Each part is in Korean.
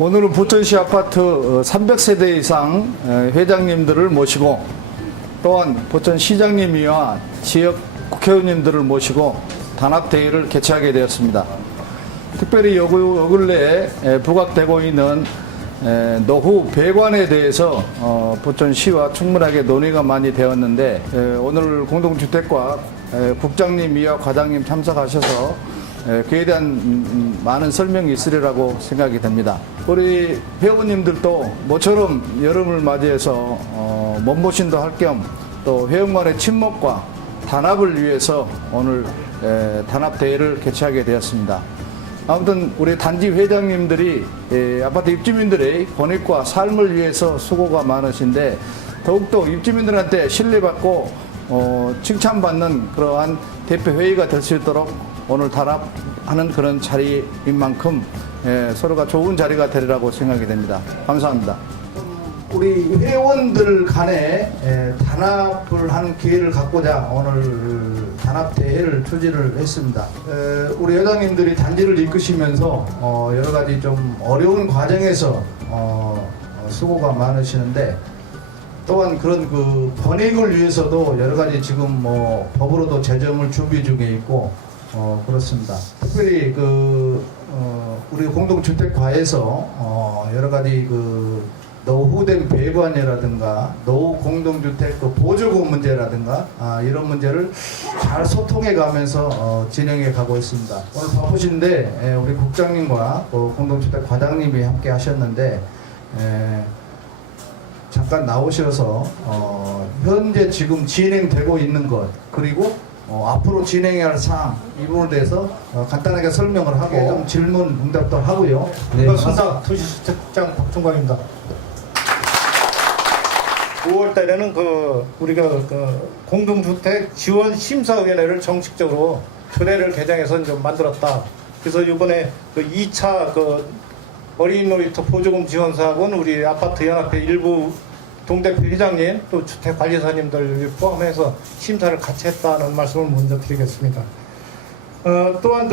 오늘은 부천시 아파트 300세대 이상 회장님들을 모시고 또한 부천시장님이와 지역 국회의원님들을 모시고 단합대회를 개최하게 되었습니다. 특별히 요 근래 부각되고 있는 노후 배관에 대해서 부천시와 충분하게 논의가 많이 되었는데 오늘 공동주택과 국장님이와 과장님 참석하셔서 그에 대한 많은 설명이 있으리라고 생각이 됩니다. 우리 회원님들도 모처럼 여름을 맞이해서 몸보신도 할 겸 또 회원 간의 친목과 단합을 위해서 오늘 단합대회를 개최하게 되었습니다. 아무튼 우리 단지 회장님들이 아파트 입주민들의 권익과 삶을 위해서 수고가 많으신데 더욱더 입주민들한테 신뢰받고 칭찬받는 그러한 대표회의가 될 수 있도록 오늘 단합하는 그런 자리인 만큼 서로가 좋은 자리가 되리라고 생각이 됩니다. 감사합니다. 우리 회원들 간에 단합을 하는 기회를 갖고자 오늘 단합대회를 추진을 했습니다. 우리 회장님들이 단지를 이끄시면서 여러 가지 좀 어려운 과정에서 수고가 많으시는데 또한 그런 그 권익을 위해서도 여러 가지 지금 뭐 법으로도 제정을 준비 중에 있고 그렇습니다. 특별히 우리 공동주택과에서 여러 가지 노후된 배관이라든가 노후 공동주택 보조금 문제라든가 이런 문제를 잘 소통해 가면서 진행해 가고 있습니다. 오늘 바쁘신데 우리 국장님과 공동주택 과장님이 함께 하셨는데 잠깐 나오셔서 현재 지금 진행되고 있는 것 그리고 앞으로 진행해야 할 사항 이 부분에 대해서 간단하게 설명을 하고 좀 질문 응답도 하고요. 네, 반갑습니다. 도시주택국장 박종광입니다. 5월 달에는 우리가 공동주택 지원 심사위원회를 정식적으로 조례를 개정해서 좀 만들었다. 그래서 이번에 2차 어린이 놀이터 보조금 지원 사업은 우리 아파트 연합회 일부 동대표 회장님 또 주택관리사님들 포함해서 심사를 같이 했다는 말씀을 먼저 드리겠습니다. 또한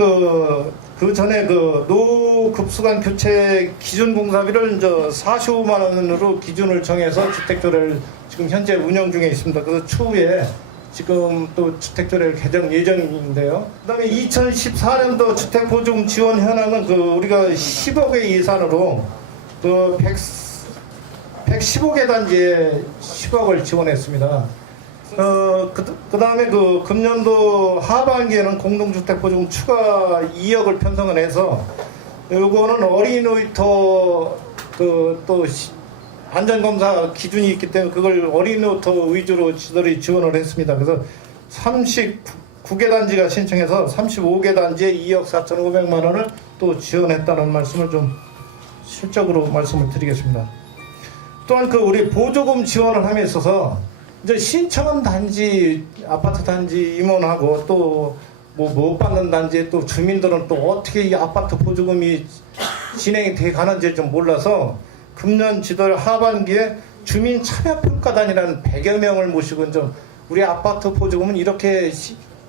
그 전에 노후 급수관 교체 기준 공사비를 45만 원으로 기준을 정해서 주택조례를 지금 현재 운영 중에 있습니다. 그래서 추후에 지금 또 주택조례를 개정 예정인데요. 그다음에 2014년도 주택보조금 지원 현황은 우리가 10억의 예산으로 115개 단지에 10억을 지원했습니다. 그 다음에 금년도 하반기에는 공동주택보조금 추가 2억을 편성을 해서 요거는 어린이 놀이터 또 안전검사 기준이 있기 때문에 그걸 어린이 놀이터 위주로 저들이 지원을 했습니다. 그래서 39개 단지가 신청해서 35개 단지에 2억 4,500만 원을 또 지원했다는 말씀을 좀 실적으로 말씀을 드리겠습니다. 또한 우리 보조금 지원을 함에 있어서 이제 신청한 단지 아파트 단지 임원하고 또 못 받는 단지 또 주민들은 또 어떻게 이 아파트 보조금이 진행이 돼 가는지 좀 몰라서 금년 지들 하반기에 주민 참여 평가단이라는 100여 명을 모시고 좀 우리 아파트 보조금은 이렇게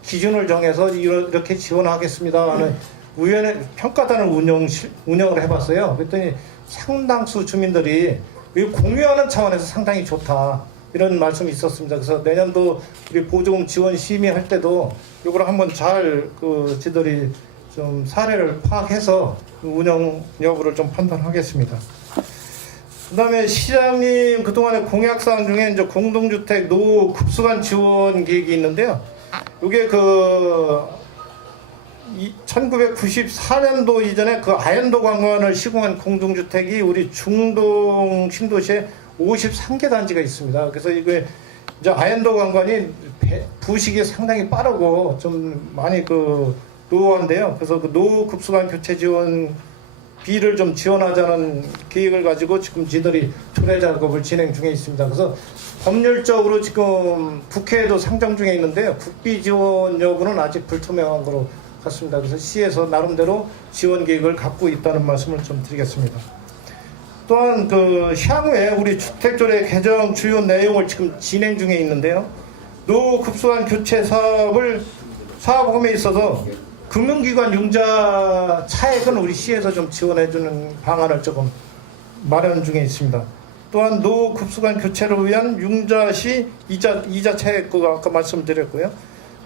기준을 정해서 이렇게 지원하겠습니다 하는 위원회 평가단을 운영을 해봤어요. 그랬더니 상당수 주민들이 공유하는 차원에서 상당히 좋다 이런 말씀이 있었습니다. 그래서 내년도 우리 보조금 지원 심의할 때도 이걸 한번 잘 지들이 좀 사례를 파악해서 운영 여부를 좀 판단하겠습니다. 그다음에 시장님 그동안의 공약사항 중에 이제 공동주택 노후 급수관 지원 계획이 있는데요. 이게 1994년도 이전에 아현도 관광을 시공한 공동주택이 우리 중동 신도시에 53개 단지가 있습니다. 그래서 이게 이제 아현도 관광이 부식이 상당히 빠르고 좀 많이 노후한데요. 그래서 노후 급수관 교체 지원 비를 좀 지원하자는 계획을 가지고 지금 지들이 조례 작업을 진행 중에 있습니다. 그래서 법률적으로 지금 국회에도 상정 중에 있는데요. 국비 지원 여부는 아직 불투명한 거로 같습니다. 그래서 시에서 나름대로 지원 계획을 갖고 있다는 말씀을 좀 드리겠습니다. 또한 향후에 우리 주택조례 개정 주요 내용을 지금 진행 중에 있는데요. 노후 급수관 교체 사업함에 있어서 금융기관 융자 차액은 우리 시에서 좀 지원해주는 방안을 조금 마련 중에 있습니다. 또한 노후 급수관 교체를 위한 융자시 이자 차액도 아까 말씀드렸고요.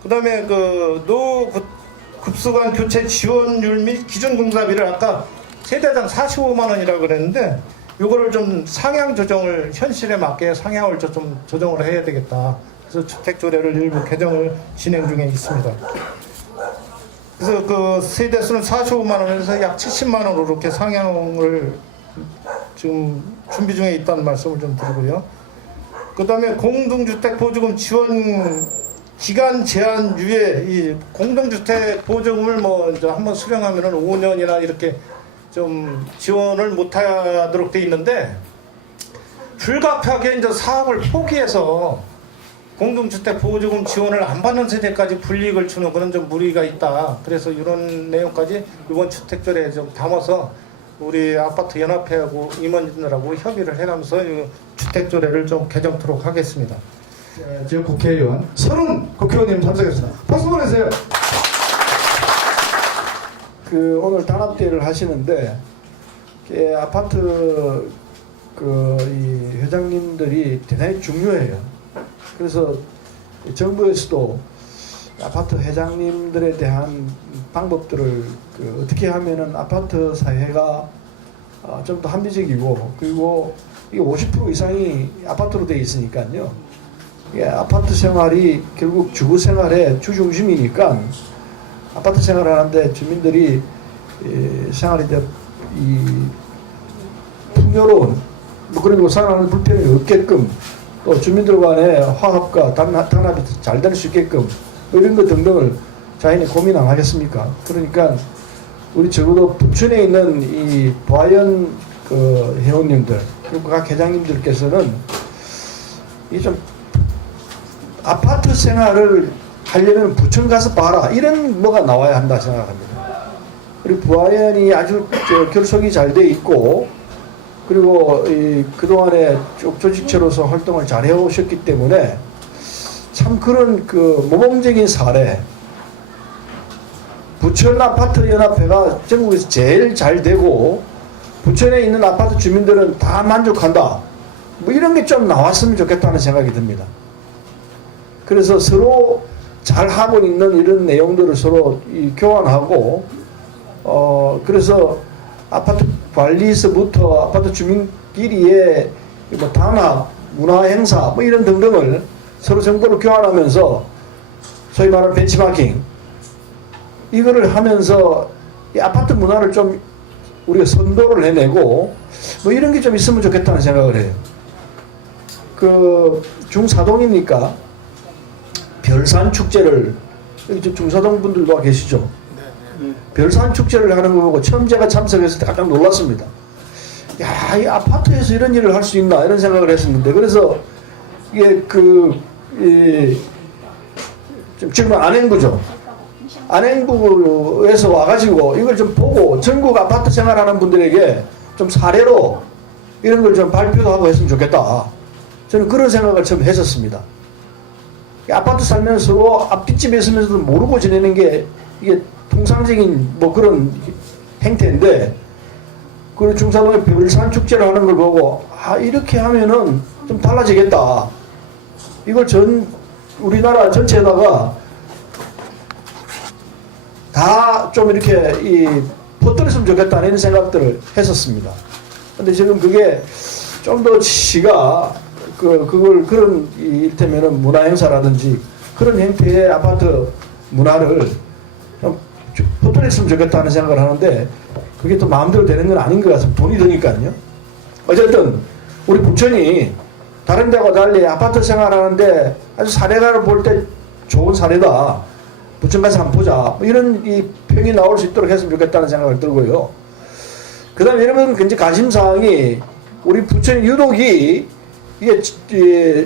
그다음에 그 노후 급수관 교체 지원율 및 기준 공사비를 아까 세대당 45만 원이라고 그랬는데 요거를 좀 상향 조정을 현실에 맞게 상향을 좀 조정을 해야 되겠다. 그래서 주택조례를 일부 개정을 진행 중에 있습니다. 그래서 그 세대수는 45만 원에서 약 70만 원으로 이렇게 상향을 지금 준비 중에 있다는 말씀을 좀 드리고요. 그 다음에 공동주택 보조금 지원 기간 제한 유예, 이 공동주택 보조금을 뭐 이제 한번 수령하면은 5년이나 이렇게 좀 지원을 못하도록 돼 있는데, 불가피하게 이제 사업을 포기해서 공동주택 보조금 지원을 안 받는 세대까지 불이익을 주는 그런 좀 무리가 있다. 그래서 이런 내용까지 이번 주택조례에 좀 담아서 우리 아파트 연합회하고 임원진들하고 협의를 해가면서 이 주택조례를 좀 개정토록 하겠습니다. 지금 국회의원 30 국회의원님 참석했습니다. 박수 보내세요. 그 오늘 단합대회를 하시는데 아파트 이 회장님들이 대단히 중요해요. 그래서 정부에서도 아파트 회장님들에 대한 방법들을 어떻게 하면은 아파트 사회가 좀 더 합리적이고, 그리고 이게 50% 이상이 아파트로 되어 있으니까요. 예, 아파트 생활이 결국 주거 생활의 주중심이니까 아파트 생활을 하는데 주민들이 생활이 이 풍요로운, 그리고 생활하는 불편이 없게끔, 또 주민들 간의 화합과 단합이 잘 될 수 있게끔 이런 것 등등을 자연히 고민 안 하겠습니까? 그러니까 우리 적어도 부천에 있는 이 보아연 그 회원님들, 그리고 각 회장님들께서는 이 좀 아파트 생활을 하려면 부천 가서 봐라, 이런 뭐가 나와야 한다 생각합니다. 그리고 부하연이 아주 결속이 잘 돼 있고, 그리고 그동안에 쭉 조직체로서 활동을 잘 해오셨기 때문에 참 그런 그 모범적인 사례, 부천 아파트 연합회가 전국에서 제일 잘 되고 부천에 있는 아파트 주민들은 다 만족한다, 뭐 이런 게 좀 나왔으면 좋겠다는 생각이 듭니다. 그래서 서로 잘 하고 있는 이런 내용들을 서로 교환하고, 그래서 아파트 관리서부터 아파트 주민끼리의 뭐 단합, 문화 행사 뭐 이런 등등을 서로 정보를 교환하면서 소위 말하는 벤치마킹, 이거를 하면서 이 아파트 문화를 좀 우리가 선도를 해내고 뭐 이런 게 좀 있으면 좋겠다는 생각을 해요. 그 중사동이니까 별산 축제를, 여기 중사동 분들도 와 계시죠? 별산 축제를 하는 거 보고 처음 제가 참석했을 때 깜짝 놀랐습니다. 야, 이 아파트에서 이런 일을 할 수 있나, 이런 생각을 했었는데, 그래서 이게 지금 안행부죠. 안행부에서 와가지고 이걸 좀 보고 전국 아파트 생활하는 분들에게 좀 사례로 이런 걸 좀 발표도 하고 했으면 좋겠다. 저는 그런 생각을 처음 했었습니다. 아파트 살면서 서로 앞뒷집에 있으면서도 모르고 지내는 게 이게 통상적인 뭐 그런 행태인데, 그리고 중사동에 별산 축제를 하는 걸 보고 이렇게 하면은 좀 달라지겠다. 이걸 우리나라 전체에다가 다 좀 이렇게 퍼뜨렸으면 좋겠다는 이런 생각들을 했었습니다. 근데 지금 그게 좀 더 시가 그걸 그런 이를테면은 문화 행사라든지 그런 형태의 아파트 문화를 좀 퍼뜨렸으면 좋겠다는 생각을 하는데, 그게 또 마음대로 되는 건 아닌 것 같습니다. 돈이 드니까요. 어쨌든 우리 부천이 다른 데와 달리 아파트 생활하는데 아주 사례가를 볼 때 좋은 사례다, 부천 가서 한번 보자, 뭐 이런 이 평이 나올 수 있도록 했으면 좋겠다는 생각을 들고요. 그 다음에 여러분 굉장히 관심사항이, 우리 부천 유독이 이게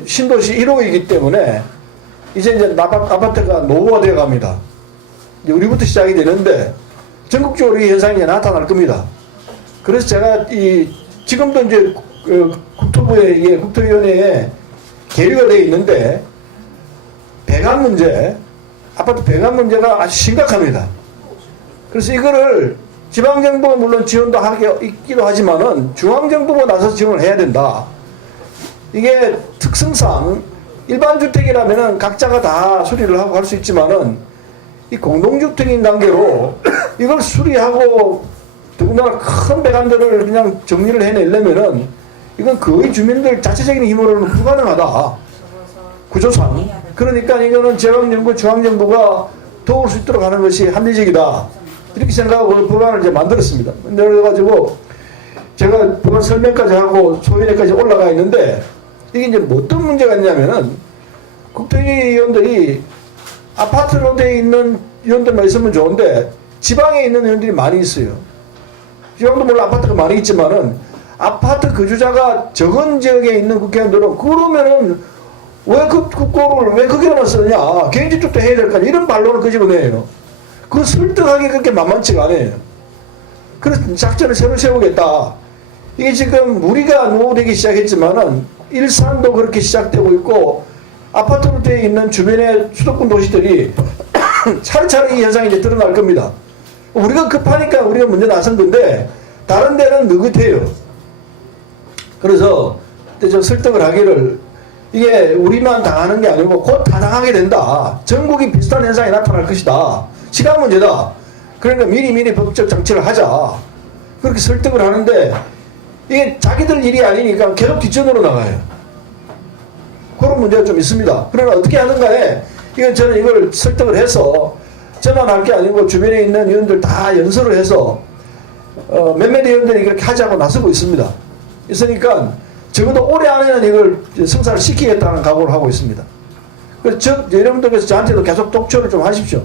신도시 1호이기 때문에 이제 아파트가 노후화 되어 갑니다. 이제 우리부터 시작이 되는데 전국적으로 이 현상이 나타날 겁니다. 그래서 제가 지금도 이제 국토부의 국토위원회에 계류가 되어 있는데, 배관 문제, 아파트 배관 문제가 아주 심각합니다. 그래서 이거를 지방정부가 물론 지원도 하게 있기도 하지만은 중앙정부가 나서서 지원을 해야 된다. 이게 특성상 일반 주택이라면은 각자가 다 수리를 하고 할 수 있지만은 이 공동주택인 관계로 이걸 수리하고 더군다나 큰 배관들을 그냥 정리를 해내려면은 이건 거의 주민들 자체적인 힘으로는 불가능하다. 구조상. 그러니까 이거는 지방정부, 중앙정부가 도울 수 있도록 하는 것이 합리적이다. 이렇게 생각하고 법안을 이제 만들었습니다. 그래가지고 제가 법안 설명까지 하고 소위원회까지 올라가 있는데 이게 이제 뭐 어떤 문제가 있냐면은 국토위 의원들이 아파트로 되어 있는 의원들만 있으면 좋은데 지방에 있는 의원들이 많이 있어요. 지방도 물론 아파트가 많이 있지만은 아파트 거주자가 적은 지역에 있는 국회의원들은 그러면은 왜 그 국고를 왜 거기에만 쓰느냐, 개인주택도 해야 될 거 아니야, 이런 반론을 끄집어내요. 그거 설득하기 그렇게 만만치가 않아요. 그래서 작전을 새로 세우겠다. 이게 지금 우리가 노후되기 시작했지만은 일산도 그렇게 시작되고 있고 아파트로 되어 있는 주변의 수도권 도시들이 차례차례 이 현상이 이제 드러날 겁니다. 우리가 급하니까 우리가 먼저 나선 건데 다른 데는 느긋해요. 그래서 저 설득을 하기를 이게 우리만 당하는 게 아니고 곧 다 당하게 된다. 전국이 비슷한 현상이 나타날 것이다. 시간 문제다. 그러니까 미리 법적 장치를 하자. 그렇게 설득을 하는데 이게 자기들 일이 아니니까 계속 뒷전으로 나가요. 그런 문제가 좀 있습니다. 그러나 어떻게 하는가에 이건 저는 이걸 설득을 해서 저만 할 게 아니고 주변에 있는 의원들 다 연설을 해서 몇몇 의원들이 그렇게 하자고 나서고 있습니다. 있으니까 적어도 올해 안에는 이걸 성사를 시키겠다는 각오를 하고 있습니다. 그래서 여러분들께서 저한테도 계속 독촉을 좀 하십시오.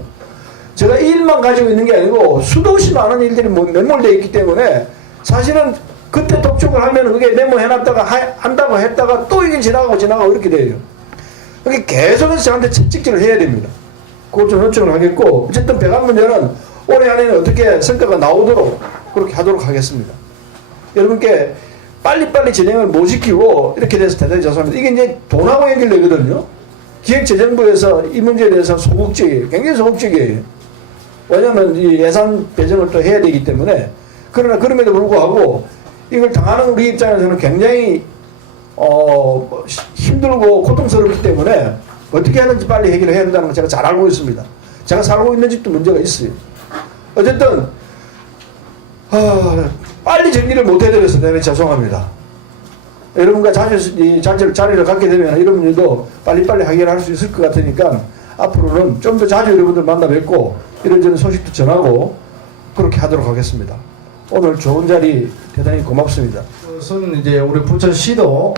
제가 이 일만 가지고 있는 게 아니고 수도시 많은 일들이 매몰되어 있기 때문에 사실은 그때 독촉을 하면 그게 메모해놨다가 한다고 했다가 또 이게 지나가고 이렇게 돼요. 그러니까 계속해서 저한테 채찍질을 해야 됩니다. 그걸 좀 요청을 하겠고 어쨌든 배관 문제는 올해 안에는 어떻게 성과가 나오도록 그렇게 하도록 하겠습니다. 여러분께 빨리빨리 진행을 못 시키고 이렇게 돼서 대단히 죄송합니다. 이게 이제 돈하고 연결되거든요. 기획재정부에서 이 문제에 대해서 소극적이에요. 굉장히 소극적이에요. 왜냐하면 이 예산 배정을 또 해야 되기 때문에. 그러나 그럼에도 불구하고 이걸 당하는 우리 입장에서는 굉장히 힘들고 고통스럽기 때문에 어떻게 하는지 빨리 해결을 해야 된다는 걸 제가 잘 알고 있습니다. 제가 살고 있는 집도 문제가 있어요. 어쨌든 빨리 정리를 못 해드려서 대단히 죄송합니다. 여러분과 자리를 갖게 되면 이런 문제도 빨리빨리 해결할 수 있을 것 같으니까 앞으로는 좀 더 자주 여러분들 만나 뵙고 이런저런 소식도 전하고 그렇게 하도록 하겠습니다. 오늘 좋은 자리 대단히 고맙습니다. 우선 이제 우리 부천시도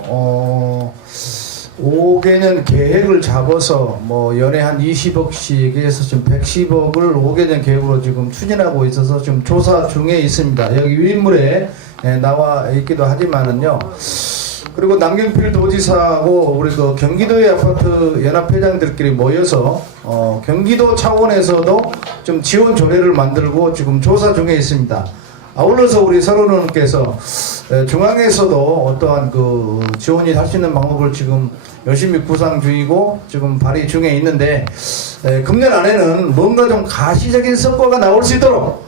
5개년 계획을 잡아서 뭐 연에 한 20억씩 해서 지금 110억을 5개년 계획으로 지금 추진하고 있어서 지금 조사 중에 있습니다. 여기 위인물에 나와 있기도 하지만은요. 그리고 남경필 도지사하고 우리 그 경기도의 아파트 연합회장들끼리 모여서 경기도 차원에서도 좀 지원 조례를 만들고 지금 조사 중에 있습니다. 아울러서 우리 서른원께서 중앙에서도 어떠한 그 지원이 할 수 있는 방법을 지금 열심히 구상 중이고 지금 발의 중에 있는데 금년 안에는 뭔가 좀 가시적인 성과가 나올 수 있도록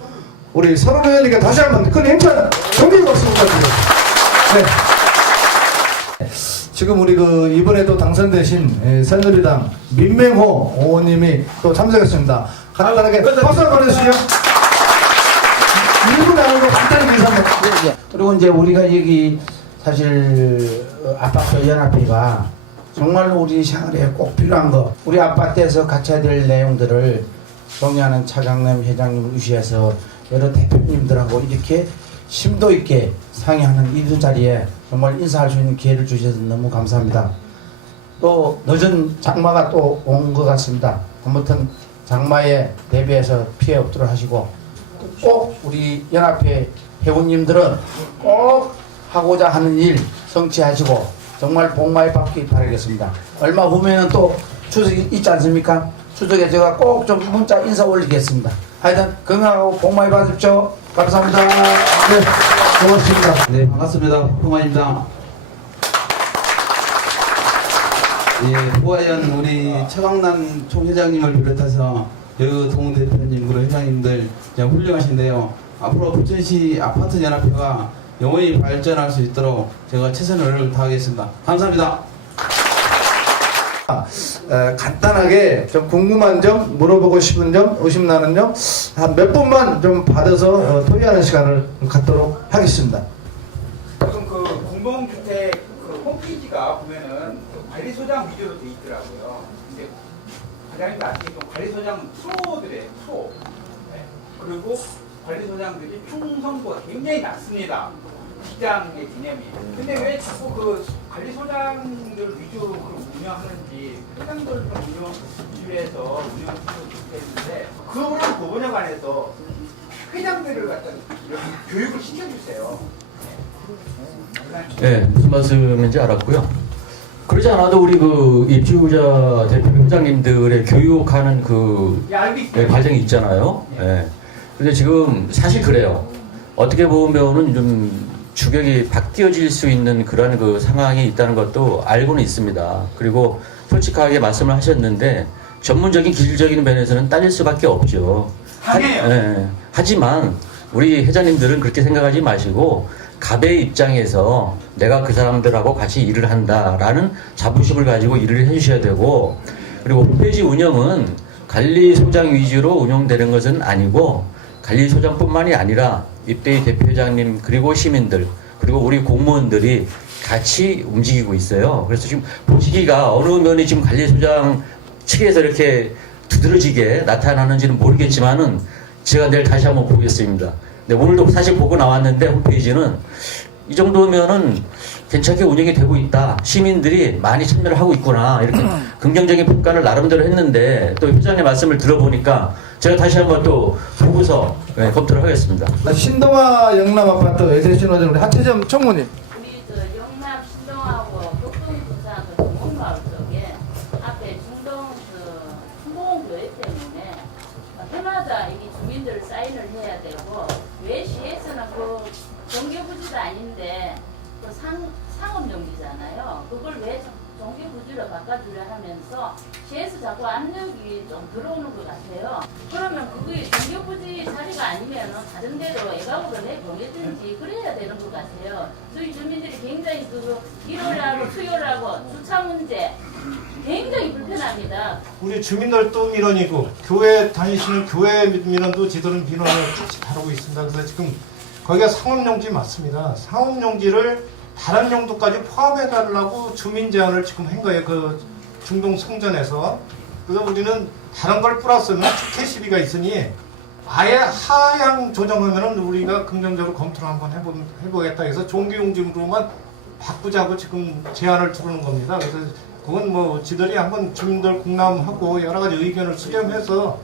우리 서른원님께 다시 한번 큰 힘찬 경기 박수 부탁드립니다. 네. 지금 우리 그 이번에도 당선되신 새누리당 민명호 의원님이 또 참석했습니다. 간단하게 박수 한번 보내주시죠. 1분 안으로 간단히 인사 한번. 그리고 이제 우리가 여기 사실 아파트 연합회가 정말로 우리 생활에 꼭 필요한 거, 우리 아파트에서 갖춰야 될 내용들을 정리하는 차강남 회장님을 유시해서 여러 대표님들하고 이렇게 심도 있게 상의하는 이 자리에 정말 인사할 수 있는 기회를 주셔서 너무 감사합니다. 또 늦은 장마가 또 온 것 같습니다. 아무튼 장마에 대비해서 피해 없도록 하시고 꼭 우리 연합회 회원님들은 꼭 하고자 하는 일 성취하시고 정말 복 많이 받기 바라겠습니다. 얼마 후면은 또 추석이 있지 않습니까? 추석에 제가 꼭 좀 문자 인사 올리겠습니다. 하여튼 건강하고 복 많이 받으십시오. 감사합니다. 네, 고맙습니다. 네, 반갑습니다. 홍만입니다. 예, 후하연 우리 최강남 총회장님을 비롯해서 여동 대표님, 그리고 회장님들 훌륭하신데요. 앞으로 부천시 아파트 연합회가 영원히 발전할 수 있도록 제가 최선을 다하겠습니다. 감사합니다. 간단하게 좀 궁금한 점, 물어보고 싶은 점, 의심나는 점 한 몇 분만 좀 받아서 토의하는 시간을 갖도록 하겠습니다. 지금 그 공동주택 그 홈페이지가 보면은 그 관리소장 위주로 돼 있더라고요. 근데 과장님도 아시겠지만 관리소장은 프로들이에요, 프로. 네. 그리고 관리소장들이 충성도가 굉장히 낮습니다. 시장의 개념이. 근데 왜 자꾸 그 관리소장들 위주로 운영하는지 회장들도 운영주에서 운영하는데 그거랑 법원에 관해서 회장들을 갖다 이렇게 교육을 시켜주세요. 네, 무슨 말씀인지 알았고요. 그러지 않아도 우리 그 입주자 대표 회장님들의 교육하는 그 예, 알고 있어요. 과정이 있잖아요. 예. 근데 지금 사실 그래요. 어떻게 보면은 좀 주격이 바뀌어질 수 있는 그런 그 상황이 있다는 것도 알고는 있습니다. 그리고 솔직하게 말씀을 하셨는데 전문적인 기술적인 면에서는 따질 수밖에 없죠. 당연해요. 하지만 우리 회장님들은 그렇게 생각하지 마시고 갑의 입장에서 내가 그 사람들하고 같이 일을 한다라는 자부심을 가지고 일을 해주셔야 되고, 그리고 홈페이지 운영은 관리소장 위주로 운영되는 것은 아니고 관리소장뿐만이 아니라 입대위 대표회장님 그리고 시민들 그리고 우리 공무원들이 같이 움직이고 있어요. 그래서 지금 보시기가 어느 면이 지금 관리소장 측에서 이렇게 두드러지게 나타나는지는 모르겠지만은 제가 내일 다시 한번 보겠습니다. 네, 오늘도 사실 보고 나왔는데 홈페이지는 이 정도면은 괜찮게 운영이 되고 있다. 시민들이 많이 참여를 하고 있구나. 이렇게 긍정적인 평가를 나름대로 했는데 또 회장님 말씀을 들어보니까 제가 다시 한번 또 보고서 검토를 하겠습니다. 신동아 영남 아파트 외세 신호전 우리 하태점 총무님. 우리 저 영남 신동하고 격동부산 그 동문마을 쪽에 앞에 중동 그 풍공교회 때문에 해마다 이 주민들 사인을 해야 되고 왜 시에서는 그 정규부지도 아닌데 그 상업용지잖아요. 그걸 왜 정규부지로 바꿔주려 하면서 시에서 자꾸 압력이 좀 들어오는 것 같아요. 그러면 그게 정규부지 자리가 아니면 다른 데로 애각으로 내보내든지 그래야 되는 것 같아요. 저희 주민들이 굉장히 그 일요일하고 수요일하고 주차 문제 굉장히 불편합니다. 우리 주민들도 민원이고 교회 다니시는 교회 민원도 지들은 민원을 같이 다루고 있습니다. 그래서 지금 거기가 상업용지 맞습니다. 상업용지를 다른 용도까지 포함해달라고 주민 제안을 지금 한 거예요. 그 중동 성전에서. 그래서 우리는 다른 걸 플러스는 특혜 시비가 있으니 아예 하향 조정하면은 우리가 긍정적으로 검토를 한번 해보겠다 해서 종교용지로만 바꾸자고 지금 제안을 두르는 겁니다. 그래서 그건 뭐 지들이 한번 주민들 공람하고 여러 가지 의견을 수렴해서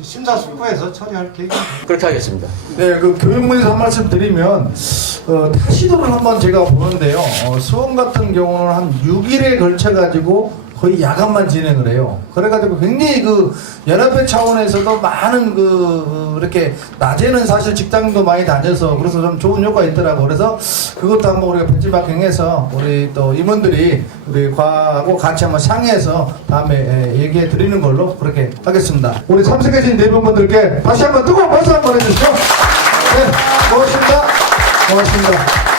심사숙고해서 처리할 계획입니다. 그렇게 하겠습니다. 네, 그 교육문에서 한 말씀 드리면 타시도를 한번 제가 보는데요. 수원 같은 경우는 한 6일에 걸쳐 가지고 거의 야간만 진행을 해요. 그래가지고 굉장히 그 연합회 차원에서도 많은 이렇게 낮에는 사실 직장도 많이 다녀서 그래서 좀 좋은 효과가 있더라고. 그래서 그것도 한번 우리가 벤치마킹해서 우리 또 임원들이 우리 과하고 같이 한번 상의해서 다음에 얘기해 드리는 걸로 그렇게 하겠습니다. 우리 참석해주신 내분분들께 다시 한번 뜨거운 박수 한번 해주시죠. 네, 고맙습니다. 고맙습니다.